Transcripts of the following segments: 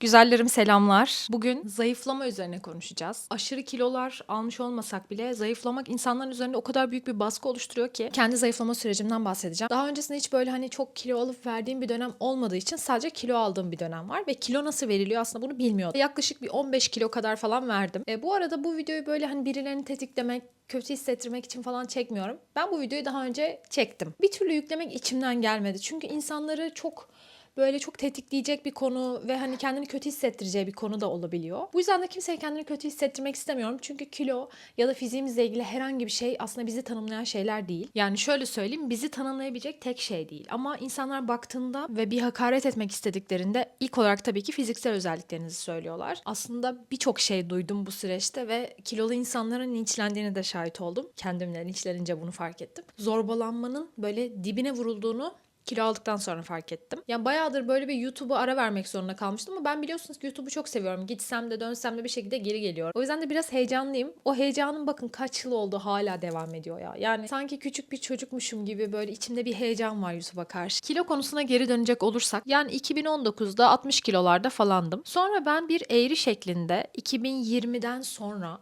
Güzellerim selamlar. Bugün zayıflama üzerine konuşacağız. Aşırı kilolar almış olmasak bile zayıflamak insanların üzerinde o kadar büyük bir baskı oluşturuyor ki kendi zayıflama sürecimden bahsedeceğim. Daha öncesinde hiç böyle hani çok kilo alıp verdiğim bir dönem olmadığı için sadece kilo aldığım bir dönem var ve kilo nasıl veriliyor aslında bunu bilmiyordum. Yaklaşık bir 15 kilo kadar falan verdim. E, bu arada bu videoyu böyle hani birilerini tetiklemek, kötü hissettirmek için falan çekmiyorum. Ben bu videoyu daha önce çektim. Bir türlü yüklemek içimden gelmedi. Çünkü insanları çok böyle çok tetikleyecek bir konu ve hani kendini kötü hissettireceği bir konu da olabiliyor. Bu yüzden de kimseye kendini kötü hissettirmek istemiyorum. Çünkü kilo ya da fiziğimizle ilgili herhangi bir şey aslında bizi tanımlayan şeyler değil. Yani şöyle söyleyeyim bizi tanımlayabilecek tek şey değil. Ama insanlar baktığında ve bir hakaret etmek istediklerinde ilk olarak tabii ki fiziksel özelliklerinizi söylüyorlar. Aslında birçok şey duydum bu süreçte ve kilolu insanların linçlendiğine de şahit oldum. Kendimle linçlenince bunu fark ettim. Zorbalanmanın böyle dibine vurulduğunu kilo aldıktan sonra fark ettim. Yani bayağıdır böyle bir YouTube'a ara vermek zorunda kalmıştım ama ben biliyorsunuz ki YouTube'u çok seviyorum. Gitsem de dönsem de bir şekilde geri geliyorum. O yüzden de biraz heyecanlıyım. O heyecanım bakın kaç yıl oldu hala devam ediyor ya. Yani sanki küçük bir çocukmuşum gibi böyle içimde bir heyecan var YouTube'a karşı. Kilo konusuna geri dönecek olursak yani 2019'da 60 kilolarda falandım. Sonra ben bir eğri şeklinde 2020'den sonra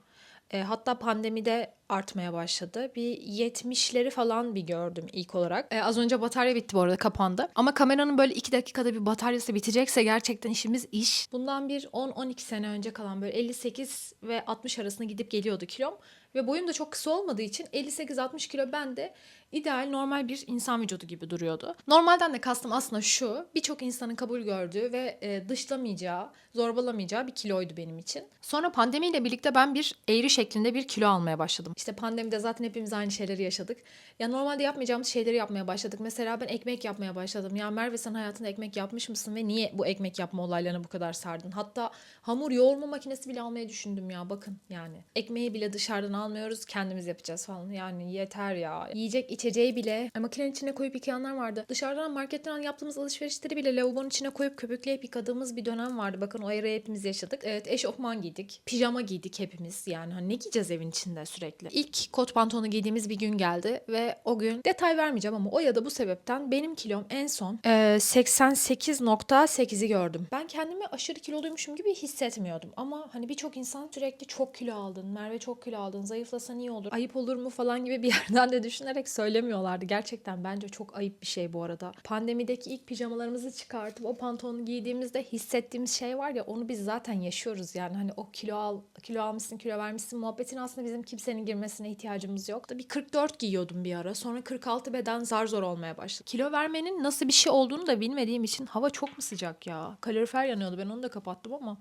e, hatta pandemide artmaya başladı. Bir 70'leri falan bir gördüm ilk olarak. E, az önce batarya bitti bu arada kapandı. Ama kameranın böyle 2 dakikada bir bataryası bitecekse gerçekten işimiz iş. Bundan bir 10-12 sene önce kalan böyle 58 ve 60 arasında gidip geliyordu kilom. Ve boyum da çok kısa olmadığı için 58-60 kilo bende ideal normal bir insan vücudu gibi duruyordu. Normalden de kastım aslında şu. Birçok insanın kabul gördüğü ve e, dışlamayacağı, zorbalamayacağı bir kiloydu benim için. Sonra pandemiyle birlikte ben bir eğri şeklinde bir kilo almaya başladım. İşte pandemide zaten hepimiz aynı şeyleri yaşadık. Ya normalde yapmayacağımız şeyleri yapmaya başladık. Mesela ben ekmek yapmaya başladım. Ya Merve sen hayatında ekmek yapmış mısın ve niye bu ekmek yapma olaylarına bu kadar sardın? Hatta hamur yoğurma makinesi bile almayı düşündüm ya bakın yani. Ekmeği bile dışarıdan almıyoruz kendimiz yapacağız falan. Yani yeter ya. Yiyecek içeceği bile makinenin içine koyup yıkayanlar vardı. Dışarıdan marketten yaptığımız alışverişleri bile lavabonun içine koyup köpükleyip yıkadığımız bir dönem vardı. Bakın o erayı hepimiz yaşadık. Evet eşofman giydik. Pijama giydik hepimiz. Yani hani ne giyeceğiz evin içinde sürekli. İlk kot pantolonu giydiğimiz bir gün geldi ve o gün detay vermeyeceğim ama o ya da bu sebepten benim kilom en son e, 88.8'i gördüm. Ben kendimi aşırı kiloluymuşum gibi hissetmiyordum ama hani birçok insan sürekli çok kilo aldın, Merve çok kilo aldın, zayıflasan iyi olur, ayıp olur mu falan gibi bir yerden de düşünerek söylemiyorlardı. Gerçekten bence çok ayıp bir şey bu arada. Pandemideki ilk pijamalarımızı çıkartıp o pantolonu giydiğimizde hissettiğimiz şey var ya onu biz zaten yaşıyoruz yani hani o kilo al, kilo almışsın, kilo vermişsin muhabbetin aslında bizim kimsenin girmesine ihtiyacımız yok. Bir 44 giyiyordum bir ara. Sonra 46 beden zar zor olmaya başladı. Kilo vermenin nasıl bir şey olduğunu da bilmediğim için hava çok mu sıcak ya? Kalorifer yanıyordu. Ben onu da kapattım ama.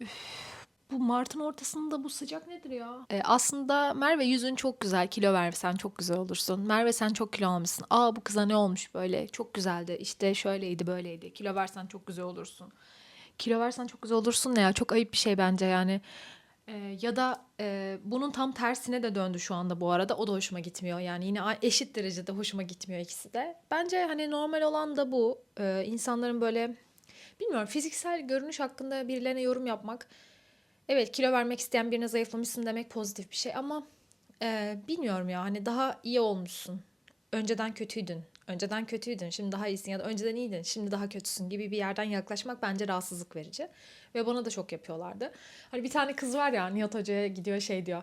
Üf, bu Mart'ın ortasında bu sıcak nedir ya? Ee, aslında Merve yüzün çok güzel. Kilo versen çok güzel olursun. Merve sen çok kilo almışsın. Aa bu kıza ne olmuş böyle? Çok güzeldi. İşte şöyleydi böyleydi. Kilo versen çok güzel olursun. Kilo versen çok güzel olursun ne ya? Çok ayıp bir şey bence yani. Ee, ya da e, bunun tam tersine de döndü şu anda bu arada. O da hoşuma gitmiyor. Yani yine eşit derecede hoşuma gitmiyor ikisi de. Bence hani normal olan da bu. Ee, insanların böyle bilmiyorum fiziksel görünüş hakkında birilerine yorum yapmak. Evet kilo vermek isteyen birine zayıflamışsın demek pozitif bir şey ama e, bilmiyorum ya hani daha iyi olmuşsun. Önceden kötüydün. Önceden kötüydün. Şimdi daha iyisin ya da önceden iyiydin. Şimdi daha kötüsün gibi bir yerden yaklaşmak bence rahatsızlık verici. Ve bana da çok yapıyorlardı. Hani bir tane kız var ya Nihat Hoca'ya gidiyor şey diyor.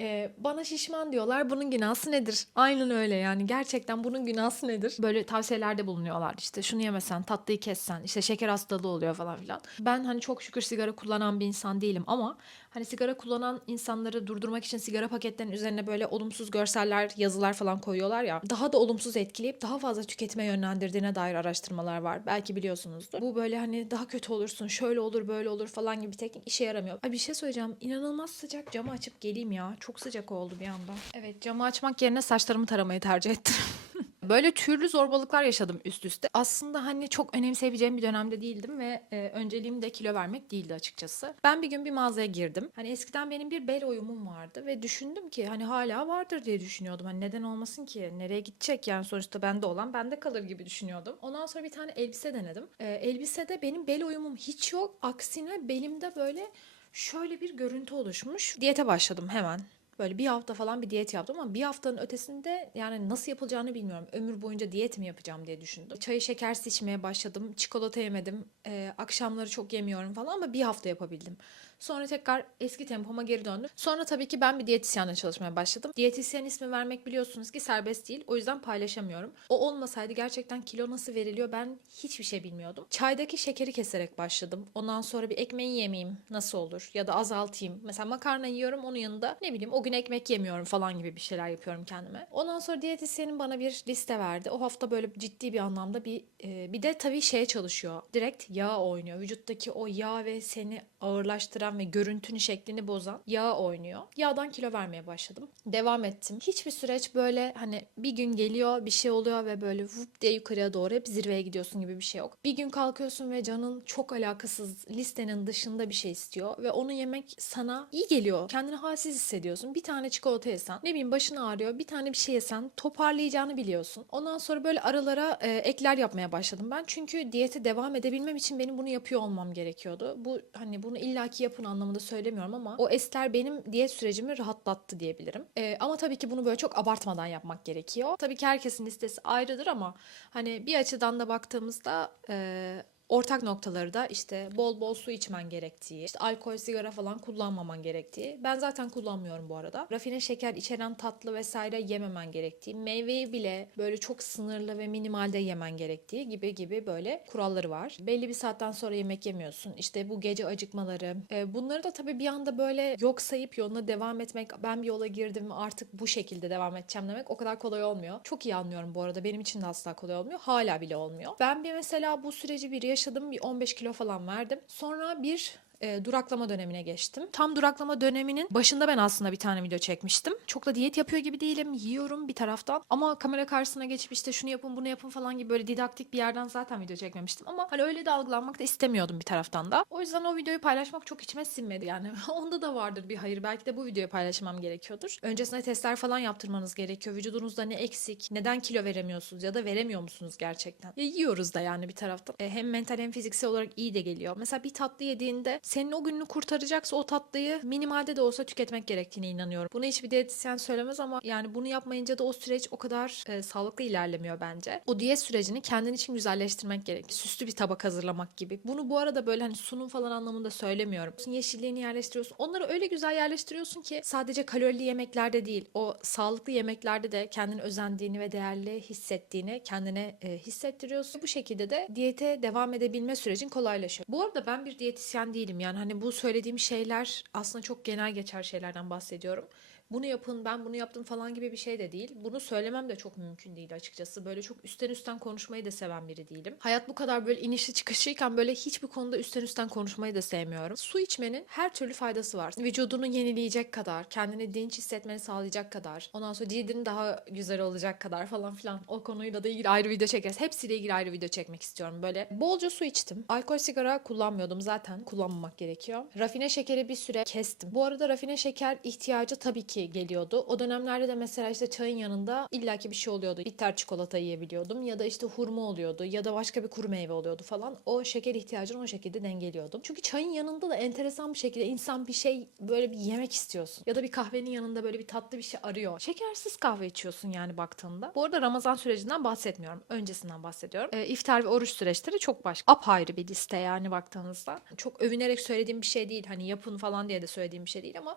"E, bana şişman diyorlar. Bunun günahı nedir? Aynen öyle yani. Gerçekten bunun günahı nedir? Böyle tavsiyelerde bulunuyorlar. İşte şunu yemesen, tatlıyı kessen, işte şeker hastalığı oluyor falan filan. Ben hani çok şükür sigara kullanan bir insan değilim ama hani sigara kullanan insanları durdurmak için sigara paketlerinin üzerine böyle olumsuz görseller, yazılar falan koyuyorlar ya. Daha da olumsuz etkileyip daha fazla tüketime yönlendirdiğine dair araştırmalar var. Belki biliyorsunuzdur. Bu böyle hani daha kötü olursun, şöyle olur, böyle olur falan gibi bir teknik işe yaramıyor. Ay bir şey söyleyeceğim. İnanılmaz sıcak. Camı açıp geleyim ya. Çok sıcak oldu bir anda. Evet camı açmak yerine saçlarımı taramayı tercih ettim. Böyle türlü zorbalıklar yaşadım üst üste. Aslında hani çok önemseyebileceğim bir dönemde değildim ve e, önceliğim de kilo vermek değildi açıkçası. Ben bir gün bir mağazaya girdim. Hani eskiden benim bir bel oyumum vardı ve düşündüm ki hani hala vardır diye düşünüyordum. Hani neden olmasın ki? Nereye gidecek yani sonuçta bende olan bende kalır gibi düşünüyordum. Ondan sonra bir tane elbise denedim. E, elbisede benim bel oyumum hiç yok. Aksine belimde böyle şöyle bir görüntü oluşmuş. Diyete başladım hemen. Böyle bir hafta falan bir diyet yaptım ama bir haftanın ötesinde yani nasıl yapılacağını bilmiyorum. Ömür boyunca diyet mi yapacağım diye düşündüm. Çayı şekersiz içmeye başladım. Çikolata yemedim. Ee, akşamları çok yemiyorum falan ama bir hafta yapabildim. Sonra tekrar eski tempoma geri döndüm. Sonra tabii ki ben bir diyetisyenle çalışmaya başladım. Diyetisyen ismi vermek biliyorsunuz ki serbest değil. O yüzden paylaşamıyorum. O olmasaydı gerçekten kilo nasıl veriliyor ben hiçbir şey bilmiyordum. Çaydaki şekeri keserek başladım. Ondan sonra bir ekmeği yemeyeyim nasıl olur ya da azaltayım. Mesela makarna yiyorum onun yanında ne bileyim o gün ekmek yemiyorum falan gibi bir şeyler yapıyorum kendime. Ondan sonra diyetisyenim bana bir liste verdi. O hafta böyle ciddi bir anlamda bir e, bir de tabii şeye çalışıyor. Direkt yağ oynuyor. Vücuttaki o yağ ve seni ağırlaştıran ve görüntünü şeklini bozan yağ oynuyor. Yağdan kilo vermeye başladım. Devam ettim. Hiçbir süreç böyle hani bir gün geliyor bir şey oluyor ve böyle vup diye yukarıya doğru hep zirveye gidiyorsun gibi bir şey yok. Bir gün kalkıyorsun ve canın çok alakasız listenin dışında bir şey istiyor ve onu yemek sana iyi geliyor. Kendini halsiz hissediyorsun. Bir tane çikolata yesen ne bileyim başın ağrıyor bir tane bir şey yesen toparlayacağını biliyorsun. Ondan sonra böyle aralara e, ekler yapmaya başladım ben. Çünkü diyete devam edebilmem için benim bunu yapıyor olmam gerekiyordu. Bu hani bunu illaki yapın anlamında söylemiyorum ama o esler benim diyet sürecimi rahatlattı diyebilirim. E, ama tabii ki bunu böyle çok abartmadan yapmak gerekiyor. Tabii ki herkesin listesi ayrıdır ama hani bir açıdan da baktığımızda e, ortak noktaları da işte bol bol su içmen gerektiği, işte alkol, sigara falan kullanmaman gerektiği. Ben zaten kullanmıyorum bu arada. Rafine şeker içeren tatlı vesaire yememen gerektiği, meyveyi bile böyle çok sınırlı ve minimalde yemen gerektiği gibi gibi böyle kuralları var. Belli bir saatten sonra yemek yemiyorsun. İşte bu gece acıkmaları. E, bunları da tabii bir anda böyle yok sayıp yoluna devam etmek, ben bir yola girdim artık bu şekilde devam edeceğim demek o kadar kolay olmuyor. Çok iyi anlıyorum bu arada. Benim için de asla kolay olmuyor. Hala bile olmuyor. Ben bir mesela bu süreci bir yaşadım. Bir 15 kilo falan verdim. Sonra bir e, duraklama dönemine geçtim. Tam duraklama döneminin başında ben aslında bir tane video çekmiştim. Çok da diyet yapıyor gibi değilim. Yiyorum bir taraftan. Ama kamera karşısına geçip işte şunu yapın bunu yapın falan gibi böyle didaktik bir yerden zaten video çekmemiştim. Ama hani öyle de algılanmak da istemiyordum bir taraftan da. O yüzden o videoyu paylaşmak çok içime sinmedi yani. Onda da vardır bir hayır. Belki de bu videoyu paylaşmam gerekiyordur. Öncesinde testler falan yaptırmanız gerekiyor. Vücudunuzda ne eksik, neden kilo veremiyorsunuz ya da veremiyor musunuz gerçekten? Ya yiyoruz da yani bir taraftan. E, hem mental hem fiziksel olarak iyi de geliyor. Mesela bir tatlı yediğinde senin o gününü kurtaracaksa o tatlıyı minimalde de olsa tüketmek gerektiğine inanıyorum. Bunu hiçbir diyetisyen söylemez ama yani bunu yapmayınca da o süreç o kadar e, sağlıklı ilerlemiyor bence. O diyet sürecini kendin için güzelleştirmek gerek. Süslü bir tabak hazırlamak gibi. Bunu bu arada böyle hani sunum falan anlamında söylemiyorum. Yeşilliğini yerleştiriyorsun. Onları öyle güzel yerleştiriyorsun ki sadece kalorili yemeklerde değil, o sağlıklı yemeklerde de kendini özendiğini ve değerli hissettiğini kendine e, hissettiriyorsun. Bu şekilde de diyete devam edebilme sürecin kolaylaşıyor. Bu arada ben bir diyetisyen değilim. Yani hani bu söylediğim şeyler aslında çok genel geçer şeylerden bahsediyorum. Bunu yapın ben bunu yaptım falan gibi bir şey de değil. Bunu söylemem de çok mümkün değil açıkçası. Böyle çok üstten üstten konuşmayı da seven biri değilim. Hayat bu kadar böyle inişli çıkışlıyken böyle hiçbir konuda üstten üstten konuşmayı da sevmiyorum. Su içmenin her türlü faydası var. Vücudunu yenileyecek kadar, kendini dinç hissetmeni sağlayacak kadar, ondan sonra cildin daha güzel olacak kadar falan filan. O konuyla da ilgili ayrı video çekeriz. Hepsiyle ilgili ayrı video çekmek istiyorum. Böyle bolca su içtim. Alkol sigara kullanmıyordum zaten. Kullanmamak gerekiyor. Rafine şekeri bir süre kestim. Bu arada rafine şeker ihtiyacı tabii ki geliyordu. O dönemlerde de mesela işte çayın yanında illaki bir şey oluyordu. Bitter çikolata yiyebiliyordum ya da işte hurma oluyordu ya da başka bir kuru meyve oluyordu falan. O şeker ihtiyacını o şekilde dengeliyordum. Çünkü çayın yanında da enteresan bir şekilde insan bir şey böyle bir yemek istiyorsun. Ya da bir kahvenin yanında böyle bir tatlı bir şey arıyor. Şekersiz kahve içiyorsun yani baktığında. Bu arada Ramazan sürecinden bahsetmiyorum. Öncesinden bahsediyorum. E, iftar ve oruç süreçleri çok başka. Apayrı bir liste yani baktığınızda. Çok övünerek söylediğim bir şey değil. Hani yapın falan diye de söylediğim bir şey değil ama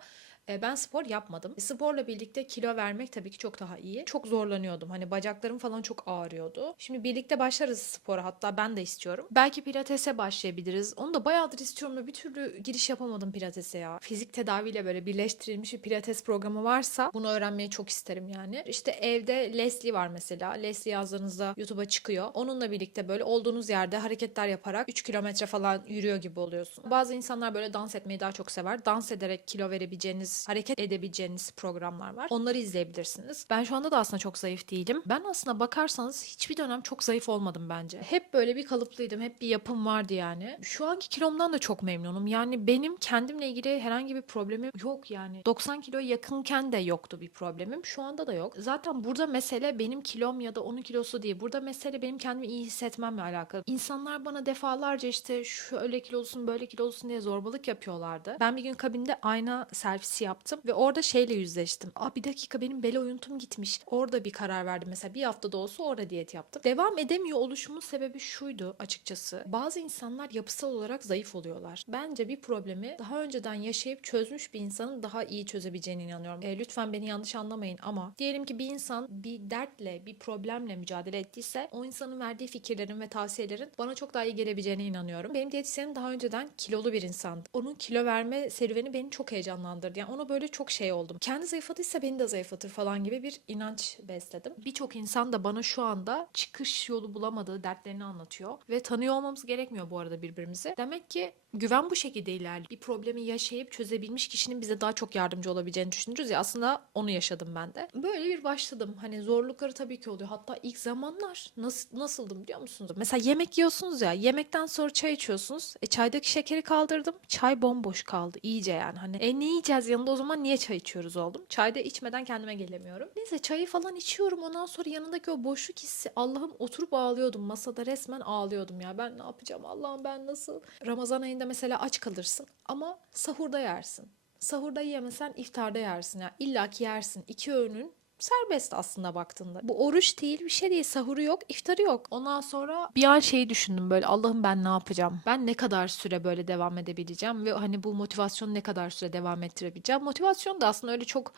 ben spor yapmadım. Sporla birlikte kilo vermek tabii ki çok daha iyi. Çok zorlanıyordum. Hani bacaklarım falan çok ağrıyordu. Şimdi birlikte başlarız spora hatta ben de istiyorum. Belki pilatese başlayabiliriz. Onu da bayağıdır istiyorum da bir türlü giriş yapamadım pilatese ya. Fizik tedaviyle böyle birleştirilmiş bir pilates programı varsa bunu öğrenmeyi çok isterim yani. İşte evde Leslie var mesela. Leslie yazdığınızda YouTube'a çıkıyor. Onunla birlikte böyle olduğunuz yerde hareketler yaparak 3 kilometre falan yürüyor gibi oluyorsun. Bazı insanlar böyle dans etmeyi daha çok sever. Dans ederek kilo verebileceğiniz hareket edebileceğiniz programlar var. Onları izleyebilirsiniz. Ben şu anda da aslında çok zayıf değilim. Ben aslında bakarsanız hiçbir dönem çok zayıf olmadım bence. Hep böyle bir kalıplıydım. Hep bir yapım vardı yani. Şu anki kilomdan da çok memnunum. Yani benim kendimle ilgili herhangi bir problemim yok yani. 90 kilo yakınken de yoktu bir problemim. Şu anda da yok. Zaten burada mesele benim kilom ya da onun kilosu değil. Burada mesele benim kendimi iyi hissetmemle alakalı. İnsanlar bana defalarca işte şöyle kilolusun böyle kilolusun diye zorbalık yapıyorlardı. Ben bir gün kabinde ayna selfie yaptım ve orada şeyle yüzleştim. Aa bir dakika benim bel oyuntum gitmiş. Orada bir karar verdim. Mesela bir hafta da olsa orada diyet yaptım. Devam edemiyor oluşumun sebebi şuydu açıkçası. Bazı insanlar yapısal olarak zayıf oluyorlar. Bence bir problemi daha önceden yaşayıp çözmüş bir insanın daha iyi çözebileceğine inanıyorum. E, lütfen beni yanlış anlamayın ama diyelim ki bir insan bir dertle, bir problemle mücadele ettiyse o insanın verdiği fikirlerin ve tavsiyelerin bana çok daha iyi gelebileceğine inanıyorum. Benim diyetisyenim daha önceden kilolu bir insandı. Onun kilo verme serüveni beni çok heyecanlandırdı. Yani ona böyle çok şey oldum. Kendi zayıfladıysa beni de zayıflatır falan gibi bir inanç besledim. Birçok insan da bana şu anda çıkış yolu bulamadığı dertlerini anlatıyor. Ve tanıyor olmamız gerekmiyor bu arada birbirimizi. Demek ki güven bu şekilde ilerliyor. Bir problemi yaşayıp çözebilmiş kişinin bize daha çok yardımcı olabileceğini düşünürüz ya aslında onu yaşadım ben de. Böyle bir başladım. Hani zorlukları tabii ki oluyor. Hatta ilk zamanlar nasıl nasıldım biliyor musunuz? Mesela yemek yiyorsunuz ya. Yemekten sonra çay içiyorsunuz. E çaydaki şekeri kaldırdım. Çay bomboş kaldı. iyice yani. Hani e ne yiyeceğiz yanında o zaman niye çay içiyoruz oldum. Çayda içmeden kendime gelemiyorum. Neyse çayı falan içiyorum. Ondan sonra yanındaki o boşluk hissi Allah'ım oturup ağlıyordum. Masada resmen ağlıyordum ya. Ben ne yapacağım Allah'ım ben nasıl? Ramazan ayında mesela aç kalırsın ama sahurda yersin. Sahurda yiyemesen iftarda yersin. Yani İlla ki yersin. İki öğünün serbest aslında baktığında. Bu oruç değil bir şey değil. Sahuru yok, iftarı yok. Ondan sonra bir an şeyi düşündüm böyle Allah'ım ben ne yapacağım? Ben ne kadar süre böyle devam edebileceğim ve hani bu motivasyonu ne kadar süre devam ettirebileceğim? Motivasyon da aslında öyle çok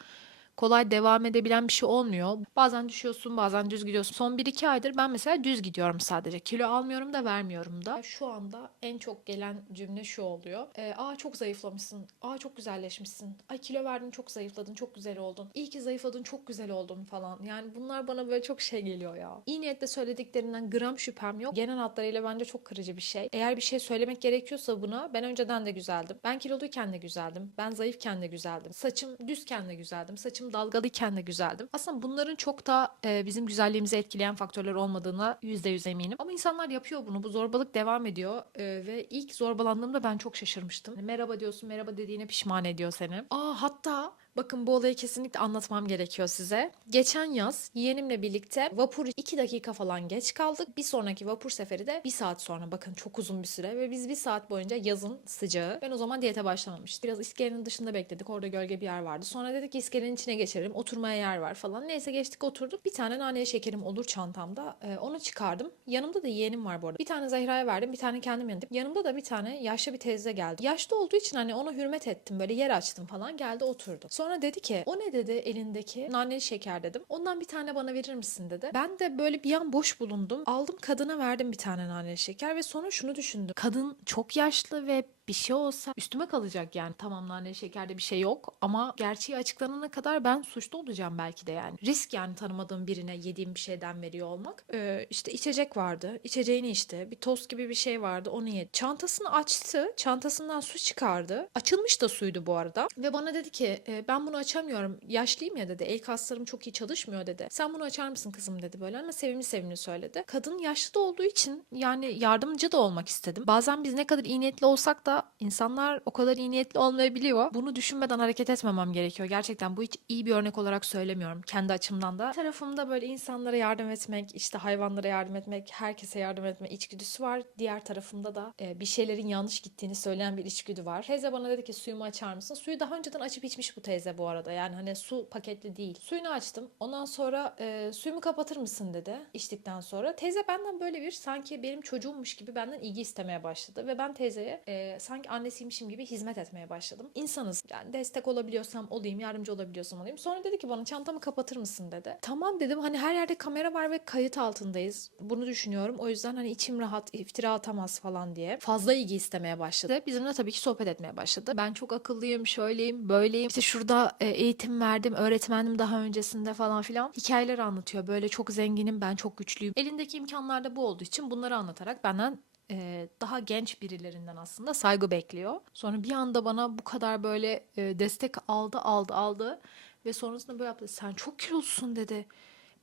kolay devam edebilen bir şey olmuyor. Bazen düşüyorsun, bazen düz gidiyorsun. Son 1-2 aydır ben mesela düz gidiyorum sadece. Kilo almıyorum da vermiyorum da. Şu anda en çok gelen cümle şu oluyor. Ee, Aa çok zayıflamışsın. Aa çok güzelleşmişsin. Ay kilo verdin, çok zayıfladın, çok güzel oldun. İyi ki zayıfladın, çok güzel oldun falan. Yani bunlar bana böyle çok şey geliyor ya. İyi niyetle söylediklerinden gram şüphem yok. Genel hatlarıyla bence çok kırıcı bir şey. Eğer bir şey söylemek gerekiyorsa buna ben önceden de güzeldim. Ben kiloluyken de güzeldim. Ben zayıfken de güzeldim. Saçım düzken de güzeldim. Saçım dalgalıyken de güzeldim. Aslında bunların çok da e, bizim güzelliğimizi etkileyen faktörler olmadığına %100 eminim. Ama insanlar yapıyor bunu. Bu zorbalık devam ediyor. E, ve ilk zorbalandığımda ben çok şaşırmıştım. Hani merhaba diyorsun, merhaba dediğine pişman ediyor seni. Aa hatta Bakın bu olayı kesinlikle anlatmam gerekiyor size. Geçen yaz yeğenimle birlikte vapur 2 dakika falan geç kaldık. Bir sonraki vapur seferi de 1 saat sonra. Bakın çok uzun bir süre ve biz 1 saat boyunca yazın sıcağı. Ben o zaman diyete başlamamıştım. Biraz iskelenin dışında bekledik. Orada gölge bir yer vardı. Sonra dedik ki iskelenin içine geçelim. Oturmaya yer var falan. Neyse geçtik oturduk. Bir tane naneli şekerim olur çantamda. Ee, onu çıkardım. Yanımda da yeğenim var bu arada. Bir tane Zehra'ya verdim. Bir tane kendim yedim. Yanımda da bir tane yaşlı bir teyze geldi. Yaşlı olduğu için hani ona hürmet ettim. Böyle yer açtım falan. Geldi oturdu. Sonra dedi ki o ne dedi elindeki naneli şeker dedim. Ondan bir tane bana verir misin dedi. Ben de böyle bir an boş bulundum. Aldım kadına verdim bir tane naneli şeker ve sonra şunu düşündüm. Kadın çok yaşlı ve bir şey olsa üstüme kalacak yani. Tamam naneli şekerde bir şey yok ama gerçeği açıklanana kadar ben suçlu olacağım belki de yani. Risk yani tanımadığım birine yediğim bir şeyden veriyor olmak. Ee, işte içecek vardı. İçeceğini içti. Bir tost gibi bir şey vardı. Onu yedi. Çantasını açtı. Çantasından su çıkardı. Açılmış da suydu bu arada. Ve bana dedi ki "E, ben bunu açamıyorum. Yaşlıyım ya dedi. El kaslarım çok iyi çalışmıyor dedi. Sen bunu açar mısın kızım dedi böyle ama sevimli sevimli söyledi. Kadın yaşlı da olduğu için yani yardımcı da olmak istedim. Bazen biz ne kadar iyi niyetli olsak da insanlar o kadar iyi niyetli olmayabiliyor. Bunu düşünmeden hareket etmemem gerekiyor. Gerçekten bu hiç iyi bir örnek olarak söylemiyorum. Kendi açımdan da. Tarafımda böyle insanlara yardım etmek, işte hayvanlara yardım etmek, herkese yardım etme içgüdüsü var. Diğer tarafımda da e, bir şeylerin yanlış gittiğini söyleyen bir içgüdü var. Teyze bana dedi ki suyumu açar mısın? Suyu daha önceden açıp içmiş bu teyze bu arada. Yani hani su paketli değil. Suyunu açtım. Ondan sonra e, suyumu kapatır mısın dedi. İçtikten sonra. Teyze benden böyle bir sanki benim çocuğummuş gibi benden ilgi istemeye başladı. Ve ben teyzeye e, sanki annesiymişim gibi hizmet etmeye başladım. İnsanız. Yani destek olabiliyorsam olayım, yardımcı olabiliyorsam olayım. Sonra dedi ki bana çantamı kapatır mısın dedi. Tamam dedim. Hani her yerde kamera var ve kayıt altındayız. Bunu düşünüyorum. O yüzden hani içim rahat, iftira atamaz falan diye. Fazla ilgi istemeye başladı. Bizimle tabii ki sohbet etmeye başladı. Ben çok akıllıyım, şöyleyim, böyleyim. İşte şurada e, eğitim verdim, öğretmendim daha öncesinde falan filan. Hikayeler anlatıyor. Böyle çok zenginim, ben çok güçlüyüm. Elindeki imkanlar da bu olduğu için bunları anlatarak benden e, daha genç birilerinden aslında saygı bekliyor. Sonra bir anda bana bu kadar böyle e, destek aldı aldı aldı ve sonrasında böyle yaptı. Sen çok kilolusun dedi.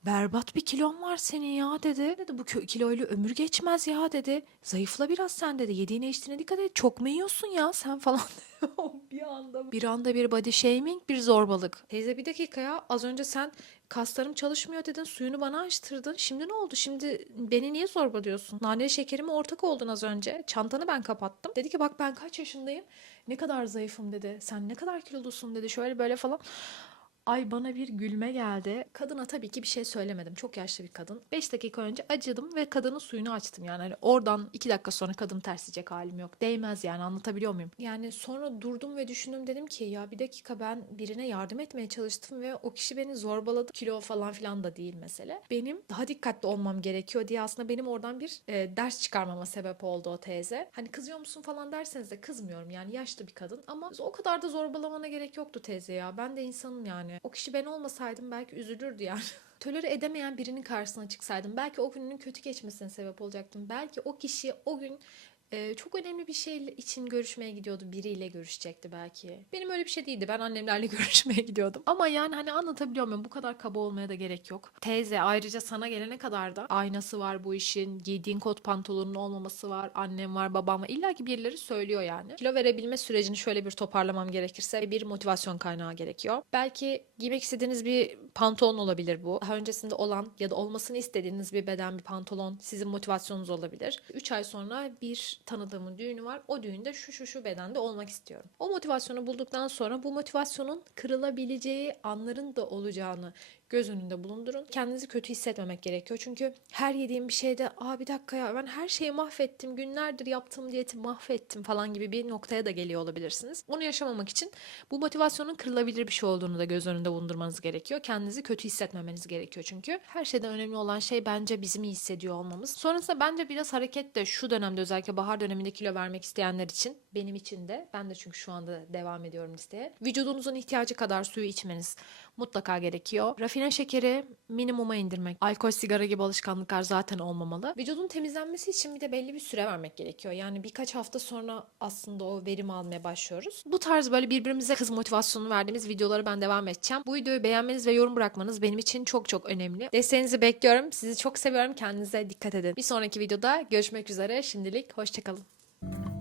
Berbat bir kilon var senin ya dedi. Dedi bu kö- kiloyla ömür geçmez ya dedi. Zayıfla biraz sen dedi. Yediğine içtiğine dikkat et. Çok mu yiyorsun ya sen falan. bir anda bir anda bir body shaming bir zorbalık. Teyze bir dakika ya az önce sen kaslarım çalışmıyor dedin suyunu bana açtırdın. Şimdi ne oldu? Şimdi beni niye zorbalıyorsun? Naneli şekerime ortak oldun az önce. Çantanı ben kapattım. Dedi ki bak ben kaç yaşındayım. Ne kadar zayıfım dedi. Sen ne kadar kilolusun dedi. Şöyle böyle falan. Ay bana bir gülme geldi. Kadına tabii ki bir şey söylemedim. Çok yaşlı bir kadın. 5 dakika önce acıdım ve kadının suyunu açtım. Yani hani oradan 2 dakika sonra kadın tersleyecek halim yok. Değmez yani anlatabiliyor muyum? Yani sonra durdum ve düşündüm dedim ki ya bir dakika ben birine yardım etmeye çalıştım ve o kişi beni zorbaladı. Kilo falan filan da değil mesele. Benim daha dikkatli olmam gerekiyor diye aslında benim oradan bir e, ders çıkarmama sebep oldu o teyze. Hani kızıyor musun falan derseniz de kızmıyorum yani yaşlı bir kadın ama o kadar da zorbalamana gerek yoktu teyze ya. Ben de insanım yani. O kişi ben olmasaydım belki üzülürdü yani. Tolere edemeyen birinin karşısına çıksaydım belki o gününün kötü geçmesine sebep olacaktım. Belki o kişi o gün e, çok önemli bir şey için görüşmeye gidiyordu. Biriyle görüşecekti belki. Benim öyle bir şey değildi. Ben annemlerle görüşmeye gidiyordum. Ama yani hani anlatabiliyor muyum? Bu kadar kaba olmaya da gerek yok. Teyze ayrıca sana gelene kadar da aynası var bu işin. Giydiğin kot pantolonun olmaması var. Annem var, babam var. İlla ki birileri söylüyor yani. Kilo verebilme sürecini şöyle bir toparlamam gerekirse bir motivasyon kaynağı gerekiyor. Belki giymek istediğiniz bir pantolon olabilir bu. Daha öncesinde olan ya da olmasını istediğiniz bir beden, bir pantolon sizin motivasyonunuz olabilir. 3 ay sonra bir tanıdığımın düğünü var. O düğünde şu şu şu bedende olmak istiyorum. O motivasyonu bulduktan sonra bu motivasyonun kırılabileceği anların da olacağını göz önünde bulundurun. Kendinizi kötü hissetmemek gerekiyor. Çünkü her yediğim bir şeyde aa bir dakika ya ben her şeyi mahvettim. Günlerdir yaptığım diyeti mahvettim falan gibi bir noktaya da geliyor olabilirsiniz. Onu yaşamamak için bu motivasyonun kırılabilir bir şey olduğunu da göz önünde bulundurmanız gerekiyor. Kendinizi kötü hissetmemeniz gerekiyor çünkü. Her şeyden önemli olan şey bence bizim iyi hissediyor olmamız. Sonrasında bence biraz hareket de şu dönemde özellikle bahar döneminde kilo vermek isteyenler için benim için de ben de çünkü şu anda devam ediyorum listeye. Vücudunuzun ihtiyacı kadar suyu içmeniz mutlaka gerekiyor. Rafine şekeri minimuma indirmek. Alkol, sigara gibi alışkanlıklar zaten olmamalı. Vücudun temizlenmesi için bir de belli bir süre vermek gerekiyor. Yani birkaç hafta sonra aslında o verimi almaya başlıyoruz. Bu tarz böyle birbirimize kız motivasyonu verdiğimiz videoları ben devam edeceğim. Bu videoyu beğenmeniz ve yorum bırakmanız benim için çok çok önemli. Desteğinizi bekliyorum. Sizi çok seviyorum. Kendinize dikkat edin. Bir sonraki videoda görüşmek üzere. Şimdilik hoşçakalın.